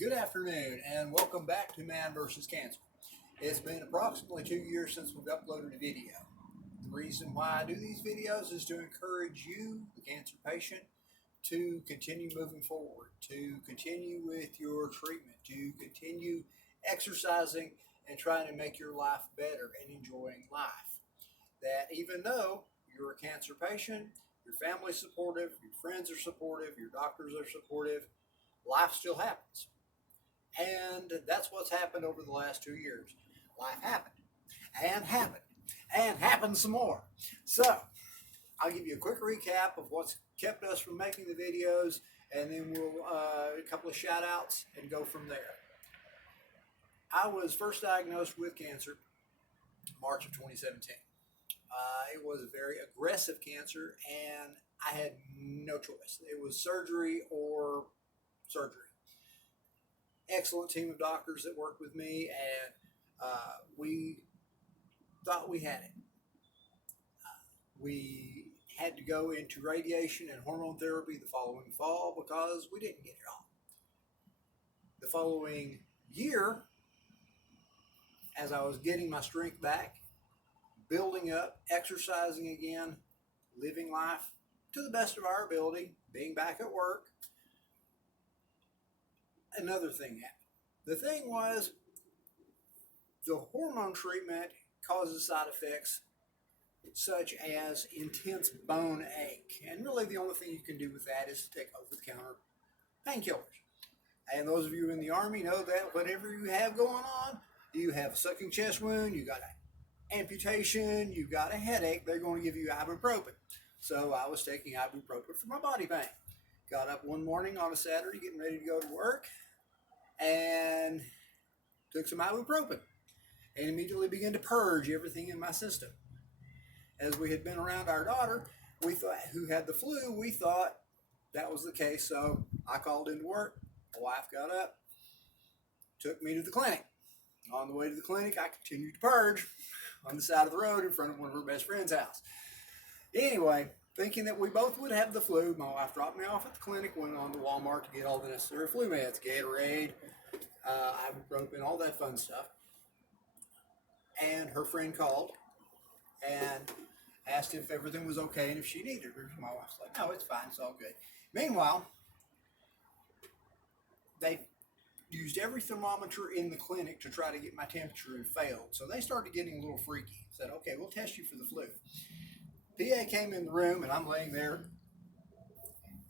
Good afternoon and welcome back to Man vs. Cancer. It's been approximately 2 years since we've uploaded a video. The reason why I do these videos is to encourage you, the cancer patient, to continue moving forward, to continue with your treatment, to continue exercising and trying to make your life better and enjoying life. That even though you're a cancer patient, your family's supportive, your friends are supportive, your doctors are supportive, life still happens. And that's what's happened over the last 2 years. Life happened and happened and happened some more. So I'll give you a quick recap of what's kept us from making the videos, and then we'll a couple of shout outs and go from there. I was first diagnosed with cancer March of 2017. It was a very aggressive cancer and I had no choice. It was surgery or surgery. Excellent team of doctors that worked with me, and we thought we had it. We had to go into radiation and hormone therapy the following fall because we didn't get it all. The following year, as I was getting my strength back, building up, exercising again, living life to the best of our ability, being back at work, another thing happened. The thing was, the hormone treatment causes side effects such as intense bone ache. And really the only thing you can do with that is to take over-the-counter painkillers. And those of you in the Army know that whatever you have going on, you have a sucking chest wound, you got an amputation, you got a headache, they're going to give you ibuprofen. So I was taking ibuprofen for my body pain. Got up one morning on a Saturday getting ready to go to work and took some ibuprofen and immediately began to purge everything in my system. As we had been around our daughter, we thought, who had the flu, we thought that was the case. So I called into work. My wife got up, took me to the clinic. On the way to the clinic, I continued to purge on the side of the road in front of one of her best friend's house. Anyway, thinking that we both would have the flu, my wife dropped me off at the clinic, went on to Walmart to get all the necessary flu meds, Gatorade, ibuprofen, all that fun stuff. And her friend called and asked if everything was okay and if she needed her. My wife's like, no, it's fine, it's all good. Meanwhile, they used every thermometer in the clinic to try to get my temperature and failed. So they started getting a little freaky. Said, okay, we'll test you for the flu. PA came in the room and I'm laying there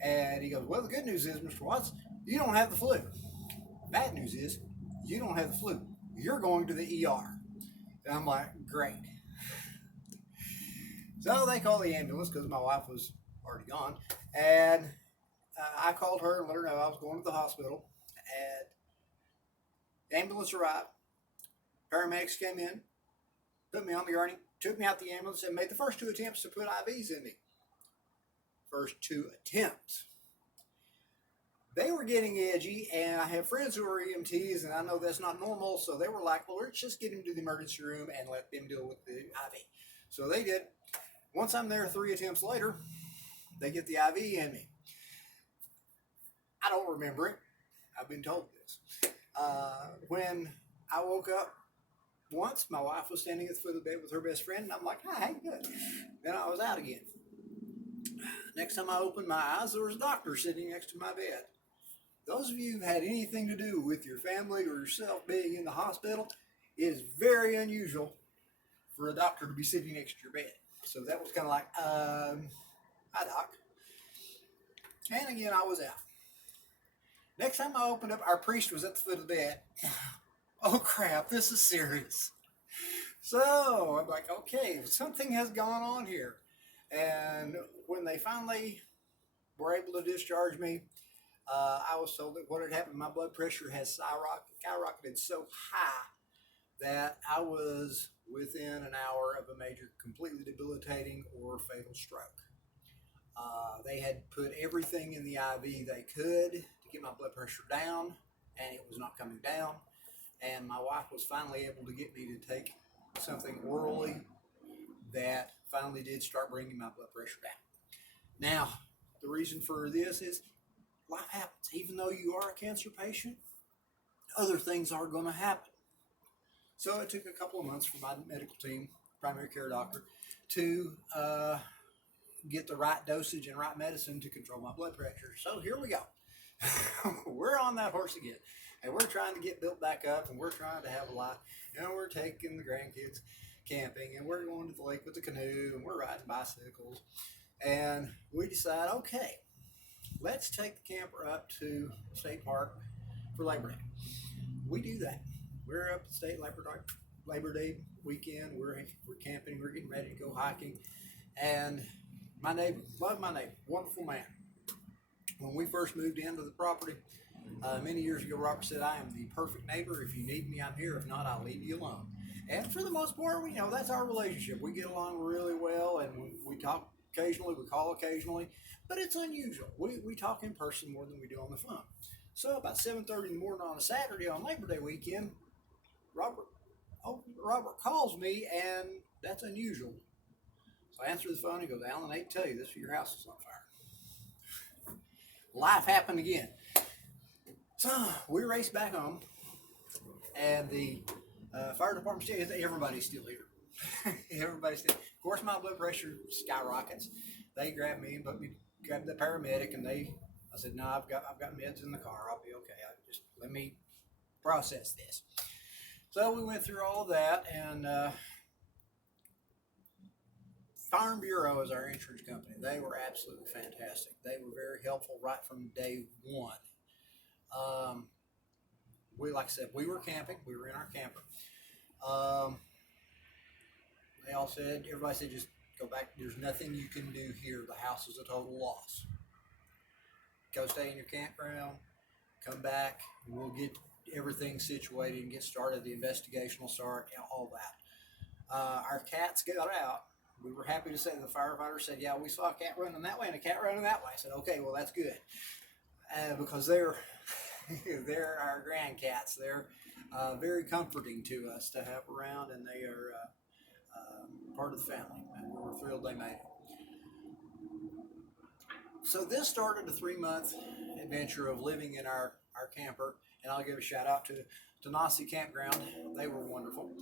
and he goes, well, the good news is, Mr. Watts, you don't have the flu. Bad news is you don't have the flu. You're going to the ER. And I'm like, great. So they called the ambulance because my wife was already gone. And I called her and let her know I was going to the hospital. And the ambulance arrived. Paramedics came in, put me on the gurney, took me out the ambulance, and made the first 2 attempts to put IVs in me. First 2 attempts. They were getting edgy, and I have friends who are EMTs, and I know that's not normal, so they were like, well, let's just get him to the emergency room and let them deal with the IV. So they did. Once I'm there 3 attempts later, they get the IV in me. I don't remember it. I've been told this. When I woke up once, my wife was standing at the foot of the bed with her best friend, and I'm like, hi, how you doing? Then I was out again. Next time I opened my eyes, there was a doctor sitting next to my bed. Those of you who've had anything to do with your family or yourself being in the hospital, it is very unusual for a doctor to be sitting next to your bed. So that was kind of like, hi, doc. And again, I was out. Next time I opened up, our priest was at the foot of the bed. Oh crap, this is serious. So I'm like, okay, something has gone on here. And when they finally were able to discharge me, I was told that what had happened, my blood pressure has skyrocketed so high that I was within an hour of a major, completely debilitating or fatal stroke. They had put everything in the IV they could to get my blood pressure down, and it was not coming down. And my wife was finally able to get me to take something orally that finally did start bringing my blood pressure down. Now, the reason for this is life happens. Even though you are a cancer patient, other things are going to happen. So it took a couple of months for my medical team, primary care doctor, to get the right dosage and right medicine to control my blood pressure. So here we go. We're on that horse again. And we're trying to get built back up, and we're trying to have a lot. And we're taking the grandkids camping, and we're going to the lake with the canoe, and we're riding bicycles. And we decide, okay, let's take the camper up to State Park for Labor Day. We do that. We're up at State Labor Day weekend. We're camping. We're getting ready to go hiking. And my neighbor, love my neighbor, wonderful man. When we first moved into the property many years ago, Robert said, "I am the perfect neighbor. If you need me, I'm here. If not, I'll leave you alone." And for the most part, that's our relationship. We get along really well, and we talk occasionally, we call occasionally, but it's unusual. We talk in person more than we do on the phone. So about 7:30 in the morning on a Saturday on Labor Day weekend, Robert calls me, and that's unusual. So I answer the phone. He goes, "Alan, I hate to tell you this, your house is on fire." Life happened again. So we raced back home, and the fire department says everybody's still here. Everybody's still. Of course, my blood pressure skyrockets. They grabbed me, but we grabbed the paramedic, and I said, "No, I've got meds in the car. I'll be okay. Just let me process this." So we went through all of that, and Farm Bureau is our insurance company. They were absolutely fantastic. They were very helpful right from day one. Like I said, we were camping. We were in our camper. Everybody said, just go back. There's nothing you can do here. The house is a total loss. Go stay in your campground. Come back. We'll get everything situated and get started. The investigation will start. All that. Our cats got out. We were happy to say the firefighter said, "Yeah, we saw a cat running that way and a cat running that way." I said, "Okay, well that's good," because they're our grandcats. They're very comforting to us to have around, and they are part of the family, and we were thrilled they made it. So this started a 3-month adventure of living in our camper, and I'll give a shout out to Nasi Campground. They were wonderful.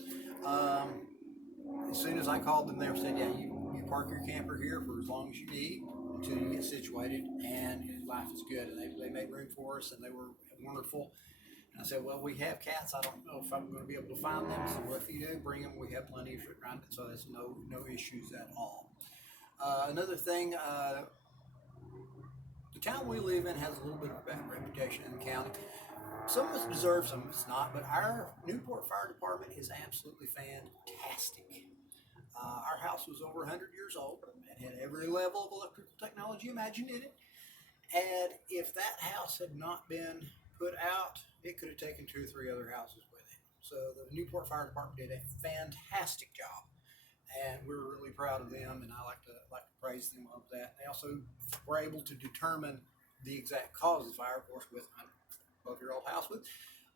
As soon as I called them, they said, "Yeah, you park your camper here for as long as you need until you get situated, and life is good." And they made room for us, and they were wonderful. And I said, "Well, we have cats. I don't know if I'm going to be able to find them." So, "Well, if you do, bring them. We have plenty of around it, so there's no issues at all." Another thing, the town we live in has a little bit of a bad reputation in the county. Some of us deserve, some of us not, but our Newport Fire Department is absolutely fantastic. Our house was over 100 years old and had every level of electrical technology imagined in it. And if that house had not been put out, it could have taken 2 or 3 other houses with it. So the Newport Fire Department did a fantastic job, and we're really proud of them. And I like to praise them on that. They also were able to determine the exact cause of the fire, of course, with my 12-year-old house with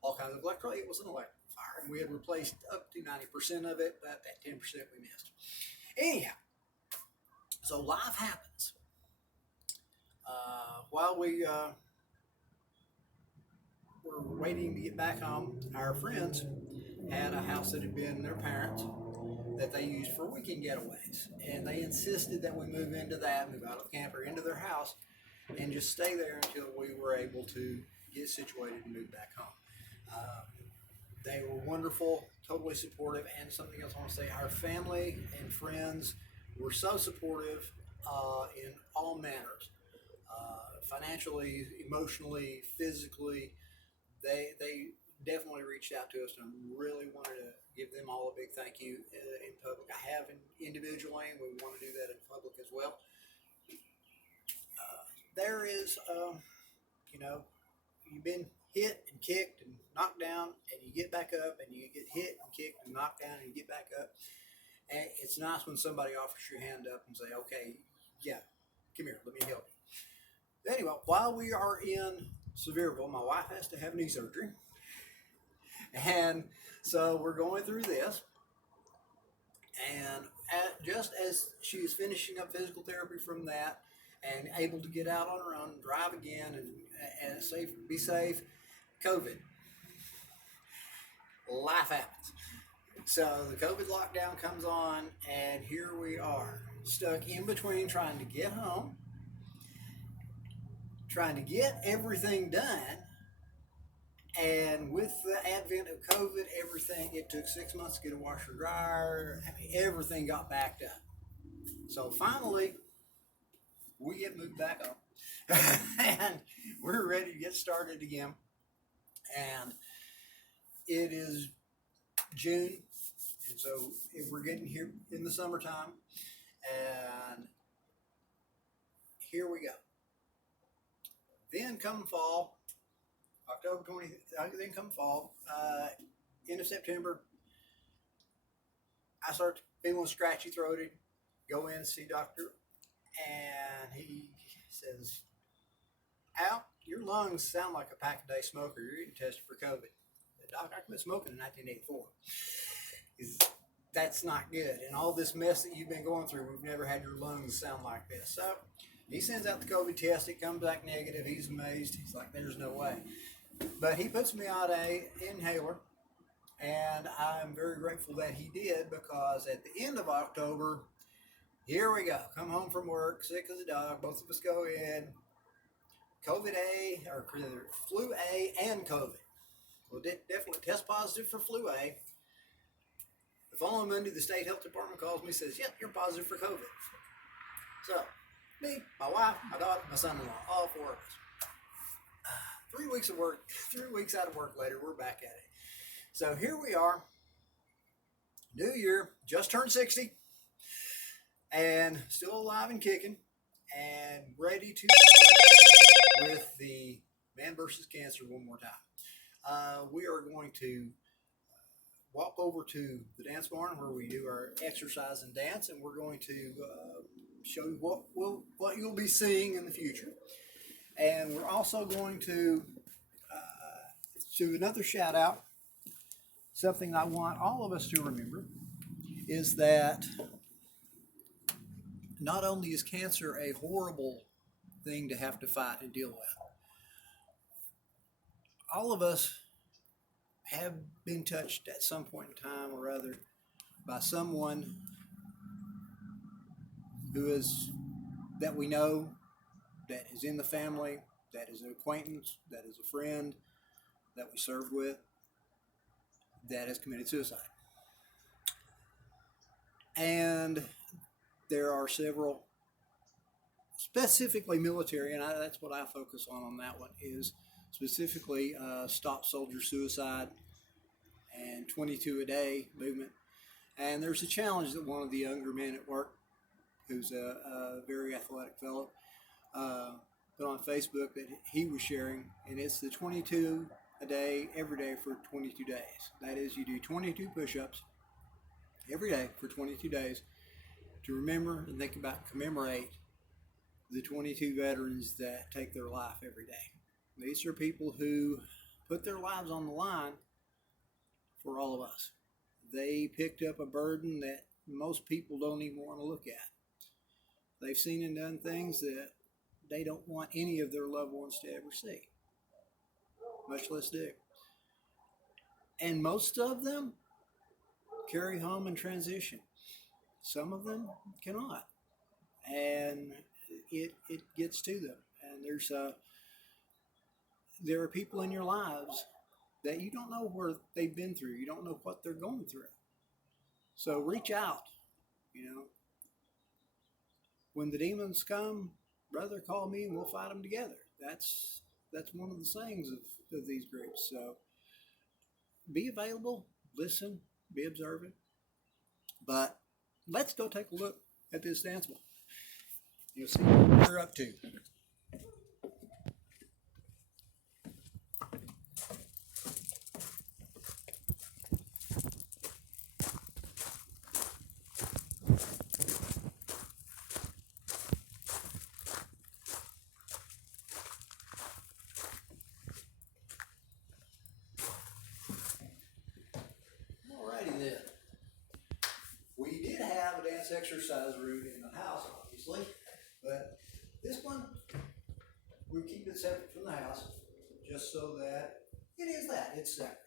all kinds of electrical. It was an electrical fire, and we had replaced up to 90% of it, but that 10% we missed. Anyhow, so life happens. While we were waiting to get back home, our friends had a house that had been their parents' that they used for weekend getaways, and they insisted that we move into that, move out of the camper into their house, and just stay there until we were able to get situated and move back home. They were wonderful, totally supportive, and something else I want to say, our family and friends were so supportive in all manners. Financially, emotionally, physically, they definitely reached out to us, and really wanted to give them all a big thank you in public. I have individually, and we want to do that in public as well. There is, you've been hit and kicked and knocked down, and you get back up, and you get hit and kicked and knocked down, and you get back up. And it's nice when somebody offers your hand up and say, "Okay, yeah, come here, let me help you." Anyway, while we are in Sevierville, my wife has to have knee surgery. And so we're going through this. And just as she was finishing up physical therapy from that and able to get out on her own, drive again, and be safe, COVID. life happens. So the COVID lockdown comes on, and here we are, stuck in between trying to get home, trying to get everything done. And with the advent of COVID, everything, it took 6 months to get a washer dryer. I mean, everything got backed up. So finally, we get moved back home. And we're ready to get started again. And it is June. And so we're getting here in the summertime. And here we go. Then come fall, October 20th, then come fall, end of September, I start feeling scratchy throated, go in and see doctor, and he says, Al, your lungs sound like a pack a day smoker. You're getting tested for COVID. Doc, I quit smoking in 1984. That's not good. And all this mess that you've been going through, we've never had your lungs sound like this. So he sends out the COVID test. It comes back negative. He's amazed. He's like, there's no way. But he puts me on a inhaler, and I'm very grateful that he did, because at the end of October, here we go. Come home from work, sick as a dog. Both of us go in. COVID A, or flu A and COVID. Well, definitely test positive for flu A. The following Monday, the state health department calls me and says, yep, you're positive for COVID. So, me, my wife, my daughter, my son-in-law, all four of us. 3 weeks of work, 3 weeks out of work later, we're back at it. So here we are, new year, just turned 60, and still alive and kicking, and ready to start with the Man vs. Cancer one more time. We are going to walk over to the dance barn where we do our exercise and dance, and we're going to show you what you'll be seeing in the future. And we're also going to do another shout out. Something I want all of us to remember is that not only is cancer a horrible thing to have to fight and deal with, all of us have been touched at some point in time or other by someone who is, that we know, that is in the family, that is an acquaintance, that is a friend that we served with, that has committed suicide. And there are several, specifically military, and that's what I focus on that one, is specifically Stop Soldier Suicide and 22 a Day movement. And there's a challenge that one of the younger men at work, who's a very athletic fellow, put on Facebook that he was sharing, and it's the 22 a day every day for 22 days. That is, you do 22 push-ups every day for 22 days to remember and think about, commemorate the 22 veterans that take their life every day. These are people who put their lives on the line for all of us. They picked up a burden that most people don't even want to look at. They've seen and done things that they don't want any of their loved ones to ever see, much less do. And most of them carry home and transition. Some of them cannot. And it gets to them. And there are people in your lives that you don't know where they've been through. You don't know what they're going through. So reach out, When the demons come, brother, call me and we'll fight them together. That's one of the sayings of these groups. So be available, listen, be observant. But let's go take a look at this dance ball. You'll see what we're up to. Alrighty then. We did have a dance exercise room in the house, obviously, but this one, we keep it separate from the house, just so that it's separate.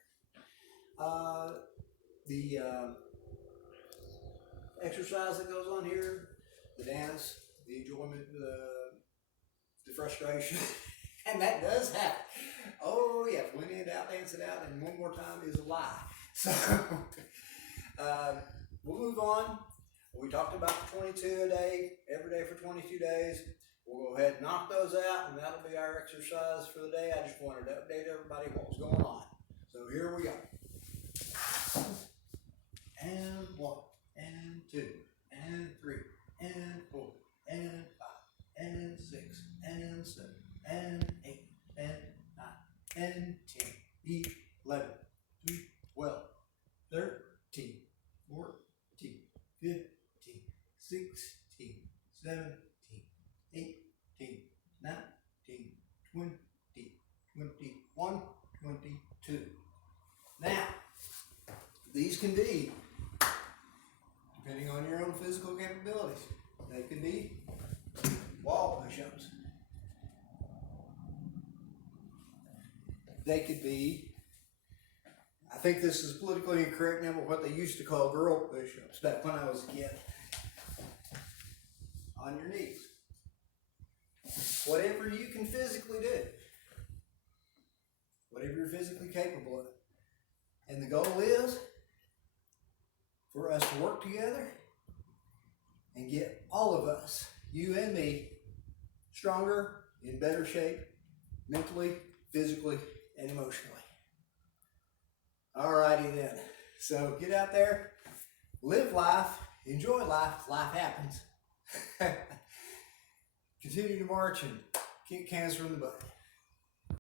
The exercise that goes on here, the dance, the enjoyment, the frustration, and that does happen. Oh yeah, when in doubt, dance it out, and one more time is a lie. So we'll move on. We talked about the 22 a day, every day for 22 days. We'll go ahead and knock those out, and that'll be our exercise for the day. I just wanted to update everybody what was going on. So here we go. And 1, and 2, and 3, and 4, and 5, and 6, and 7, and 8, and 9, and 10, 11, 12, 13, 14, 15, 16, 17, 18, 19, 20, 21, 22. Now, these can be, depending on your own physical capabilities, they can be wall push-ups. They could be, I think this is politically incorrect now, but what they used to call girl push-ups back when I was a kid. On your knees. Whatever you can physically do. Whatever you're physically capable of. And the goal is for us to work together and get all of us, you and me, stronger, in better shape, mentally, physically, and emotionally. Alrighty then. So get out there, live life, enjoy life, life happens. Continue to march and kick cancer in the butt.